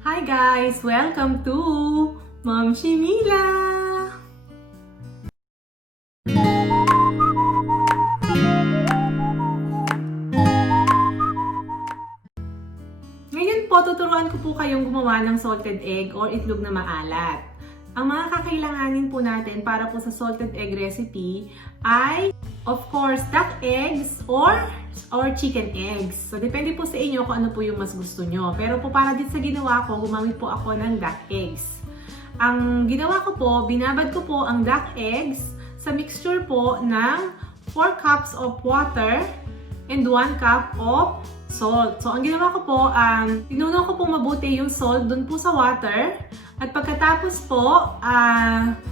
Hi guys! Welcome to Momshie Mila! Ngayon po, tuturuan ko po kayong gumawa ng salted egg or itlog na maalat. Ang mga kakailanganin po natin para po sa salted egg recipe ay, of course, duck eggs or chicken eggs. So, depende po sa inyo kung ano po yung mas gusto nyo. Pero po para dito sa ginawa ko, gumamit po ako ng duck eggs. Ang ginawa ko po, binabad ko po ang duck eggs sa mixture po ng 4 cups of water and 1 cup of salt. So, ang ginawa ko po, tinunaw ko po mabuti yung salt dun po sa water. At pagkatapos po,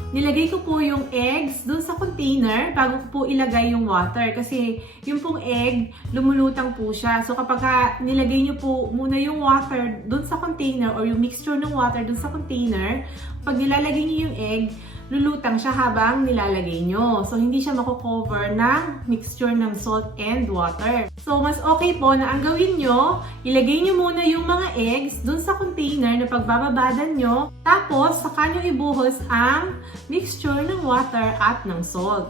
nilagay ko po yung eggs dun sa container bago ko po ilagay yung water. Kasi yung pong egg, lumulutang po siya. So kapag nilagay nyo po muna yung water dun sa container or yung mixture ng water dun sa container, pag nilalagay nyo yung egg, lulutang siya habang nilalagay nyo. So, hindi siya mako-cover ng mixture ng salt and water. So, mas okay po na ang gawin nyo, ilagay nyo muna yung mga eggs dun sa container na pagbababadan nyo. Tapos, saka nyo ibuhos ang mixture ng water at ng salt.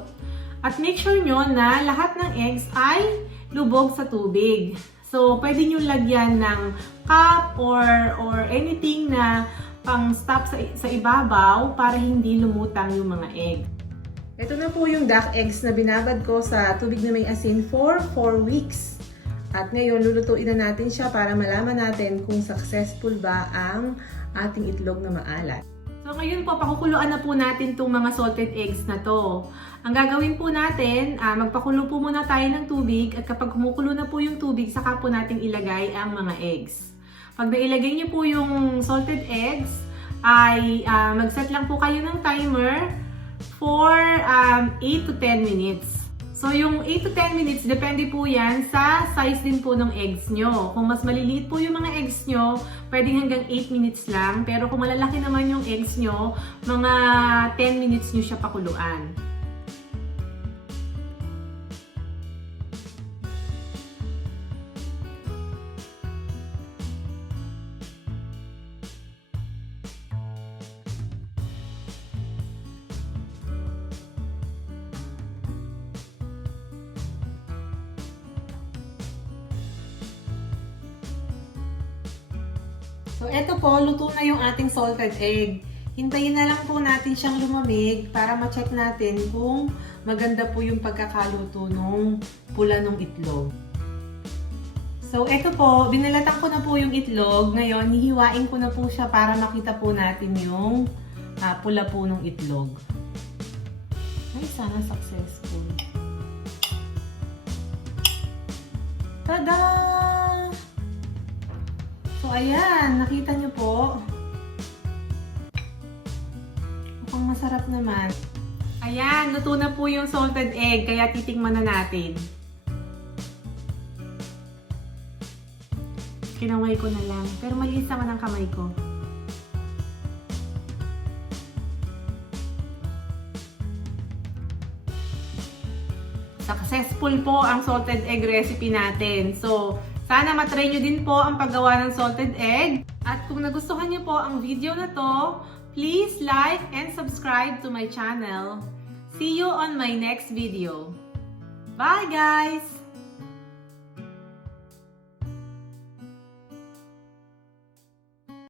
At make sure nyo na lahat ng eggs ay lubog sa tubig. So, pwede nyo lagyan ng cup or anything na pang-stop sa ibabaw para hindi lumutang yung mga egg. Ito na po yung duck eggs na binabad ko sa tubig na may asin for 4 weeks. At ngayon, lulutuin na natin siya para malaman natin kung successful ba ang ating itlog na maalat. So ngayon po, pakukuluan na po natin itong mga salted eggs na to. Ang gagawin po natin, magpakulo po muna tayo ng tubig at kapag kumukulo na po yung tubig, saka po natin ilagay ang mga eggs. Pag nailagay niyo po yung salted eggs, ay mag-set lang po kayo ng timer for 8 to 10 minutes. So, yung 8 to 10 minutes, depende po yan sa size din po ng eggs nyo. Kung mas maliliit po yung mga eggs nyo, pwedeng hanggang 8 minutes lang. Pero kung malalaki naman yung eggs nyo, mga 10 minutes nyo siya pakuluan. So, eto po, luto na yung ating salted egg. Hintayin na lang po natin siyang lumamig para ma-check natin kung maganda po yung pagkakaluto nung pula ng itlog. So, eto po, binalatan ko na po yung itlog. Ngayon, hihiwain ko na po siya para makita po natin yung pula po ng itlog. Ay, sana successful. Tada! So, ayan. Nakita nyo po. Mukhang masarap naman. Ayan. Luto na po yung salted egg. Kaya titikman na natin. Kinaway ko na lang. Pero maliit naman ang kamay ko. Successful po ang salted egg recipe natin. So, sana matry nyo din po ang paggawa ng salted egg. At kung nagustuhan nyo po ang video na to, please like and subscribe to my channel. See you on my next video. Bye guys!